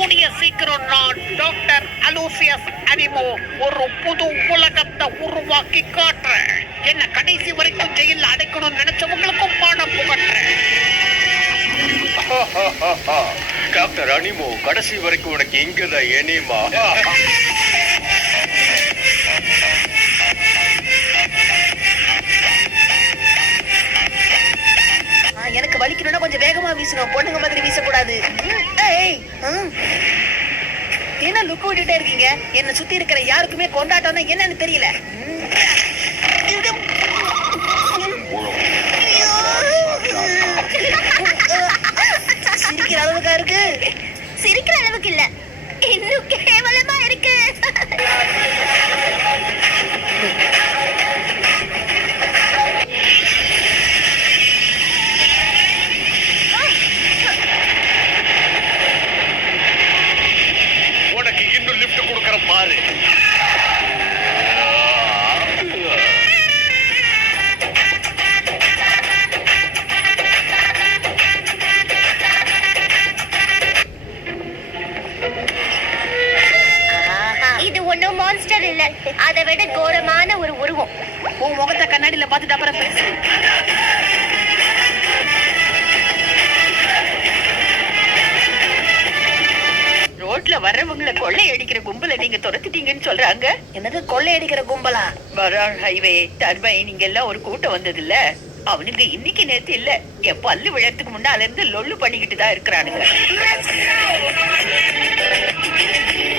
கூடிய சீக்கிரம் நான் டாக்டர் அலூசியஸ் அனிமோ ஒரு புது உலகத்தை உருவாக்கி காட்டுறேன். என்ன கடைசி வரைக்கும் ஜெயில அடைக்கணும்னு நினைச்சவங்களுக்கும் பாடம் புகட்டுறேன். டாக்டர் அனிமோ, கடைசி வரைக்கும் உனக்கு இங்கதான் எனிமா. எனக்கு வலிக்கணும்னா கொஞ்சம் வேகமா வீசணும், பொண்ணுங்க மாதிரி வீசக்கூடாது. என்ன லுக் விட்டுட்டே இருக்கீங்க? என்ன சுத்தி இருக்கிற யாருக்குமே கொண்டாட்டம்னா என்னன்னு தெரியல. சிரிக்கிற அளவுக்கா இருக்கு? சிரிக்கிற அளவுக்கு இல்ல, இன்னும் கேவலமா இருக்கு. உனக்கு இன்னும் லிஃப்ட் கொடுக்கற பாரு. இது ஒண்ணும் மான்ஸ்டர் இல்ல, அதை விட கோரமான ஒரு உருவம். உன் முகத்தை கண்ணாடியில பார்த்துட்டு அப்புறம் பேசு. ரோட்ல வர்றவங்களை கொள்ளையடிக்கிற கும்பல நீங்க துரத்திட்டீங்கன்னு சொல்றாங்க. என்னது கொள்ளையடிக்கிற கும்பலா? வரான் ஹைவே டர்பைன் இங்க எல்லாம் ஒரு கூட்டம் வந்தது இல்ல, அவனுங்க இன்னைக்கு நேத்து இல்ல, என் பல்லு விழறதுக்கு முன்னால இருந்து லொல்லு பண்ணிக்கிட்டு தான் இருக்கிறானுங்க.